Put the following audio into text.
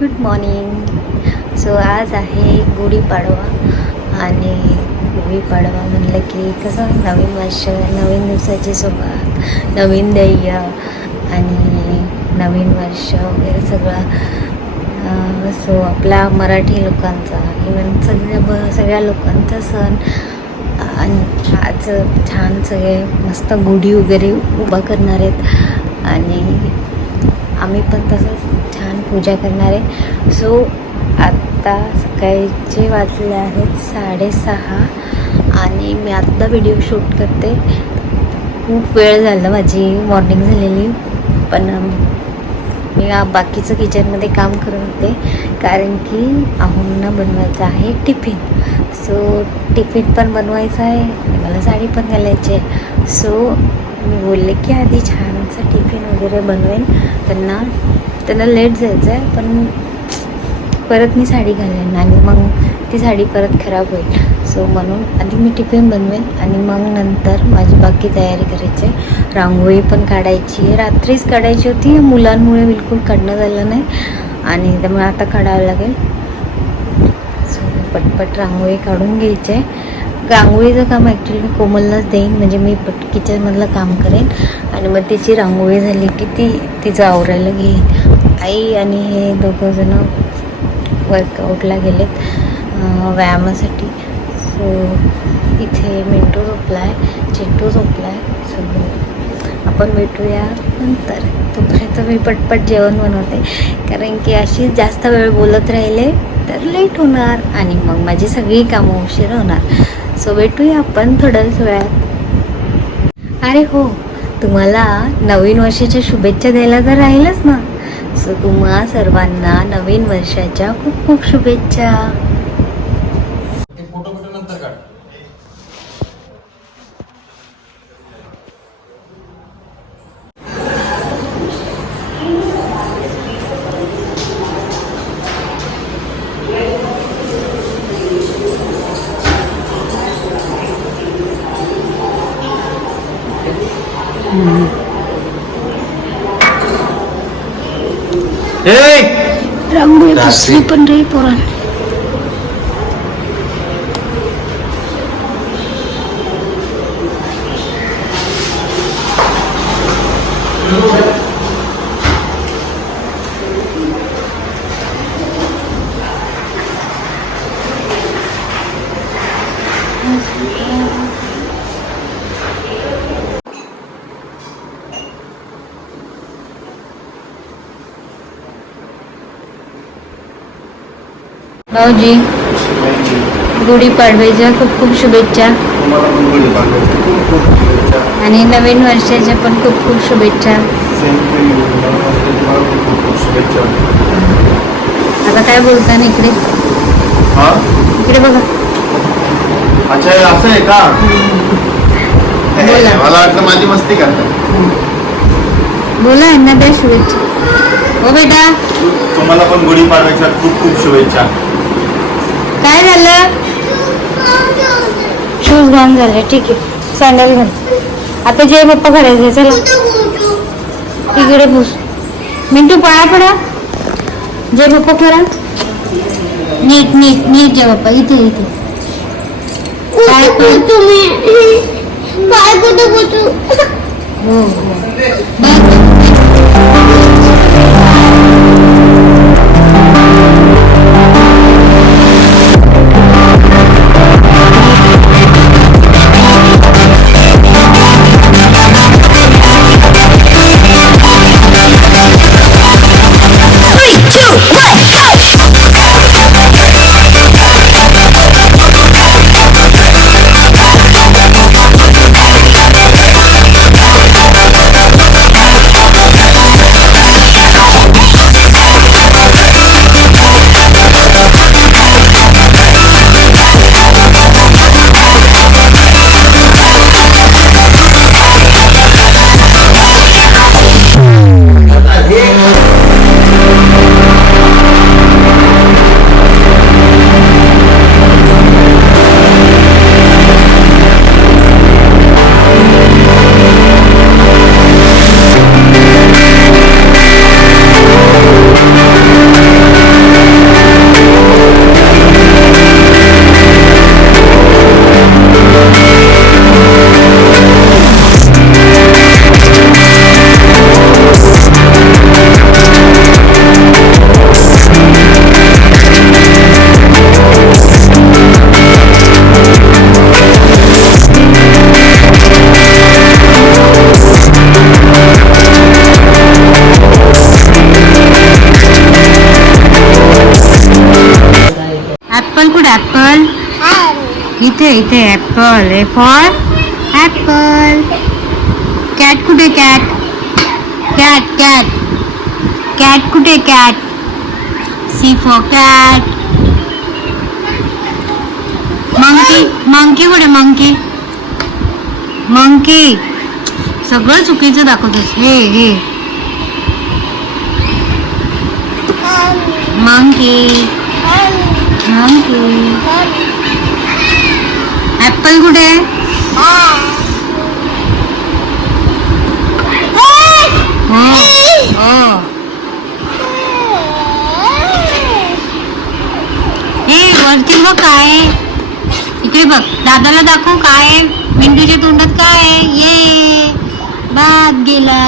Good morning. So आज आहे गुढीपाडवा आणि गुढीपाडवा म्हणलं की कसं नवीन वर्ष, नवीन दिवसाची सुरुवात, नवीन ध्येय आणि नवीन वर्ष वगैरे सगळं. सो आपला मराठी लोकांचा इवन सगळ्या लोकांचा सण. आणि आज छान सगळे मस्त गुढी वगैरे उभा करणार आहेत आणि आम्ही पण तसंच छान पूजा करणार आहे. सो आत्ता सकाळचे वाजले आहेत 6:30 आणि मी आत्ता व्हिडिओ शूट करते. खूप वेळ झाला माझी मॉर्निंग झालेली, पण मी बाकीचं किचनमध्ये काम करत होते कारण की आहोंना बनवायचं आहे टिफिन. सो टिफिन पण बनवायचं आहे आणि मला साडी पण घालायची आहे. सो मी बोलले की आधी छानसा टिफिन वगैरे बनवेन. त्यांना लेट जायचं आहे, पण परत मी साडी घालेन आणि मग ती साडी परत खराब होईल. सो म्हणून आधी मी टिफिन बनवेन आणि मग नंतर माझी बाकी तयारी करायची. रांगोळी पण काढायची आहे, रात्रीच काढायची होती, मुलांमुळे बिलकुल काढणं झालं नाही आणि त्यामुळे आता काढावं लागेल. सो पटपट रांगोळी काढून घ्यायची आहे. रांगोळीचं काम ॲक्च्युली मी कोमललाच देईन, म्हणजे मी किचनमधलं काम करेन आणि मग तिची रांगोळी झाली की तिचं आवरायला घेईन. आई आणि हे दोघंजणं वर्कआउटला गेलेत व्यायामासाठी. सो इथे मिंटू झोपला आहे, चिंटू झोपला आहे. सो आपण भेटूया नंतर. तोपर्यंत मी पटपट जेवण बनवते कारण की अशी जास्त वेळ बोलत राहिले तर लेट होणार आणि मग माझी सगळी कामं उशीर होणार. सो भेटूया आपण थोड्याच वेळात. अरे हो, तुम्हाला नवीन वर्षाच्या शुभेच्छा द्यायला तर राहीलच ना. सो तुम्हा सर्वांना नवीन वर्षाच्या खूप खूप शुभेच्छा. रांगोळी पुसली पण रे पोरांनी. भाऊजी, गुढीपाडव्याच्या खूप खूप शुभेच्छा आणि नवीन वर्षाच्या पण खूप खूप शुभेच्छा. आता काय बोलता ना इकडे इकडे बघा. अच्छा असं आहे का? बोला. मला वाटलं माझी मस्ती करतात. बोला यांना द्या शुभेच्छा. हो बेटा, तुम्हाला पण गुढीपाडव्याच्या खूप खूप शुभेच्छा. काय झालं? शूज घाण झाले. ठीक आहे, सँडल घाल. आता जय बाप्पा करायचे. चला इकडे पुस. मिंटू पाया पडा. जय बाप्पा करा. नीट नीट नीट जय बाप्पा. इथे इथे काय तुम्ही काय कुठं हो हो. ऍपल कुठे ऍपल इथे इथे apple A for apple. Cat कुठे कॅट कॅट कॅट कॅट कुठे cat C for cat. Monkey monkey कुठे मंकी मंकी सगळं चुकीचं दाखवतोस. हे हे मंकी मंकी. ऍपल कुठे हे वरती बघ काय इकडे बघ दादाला दाखव काय मिंटूच्या तोंडात काय ये भात गेला.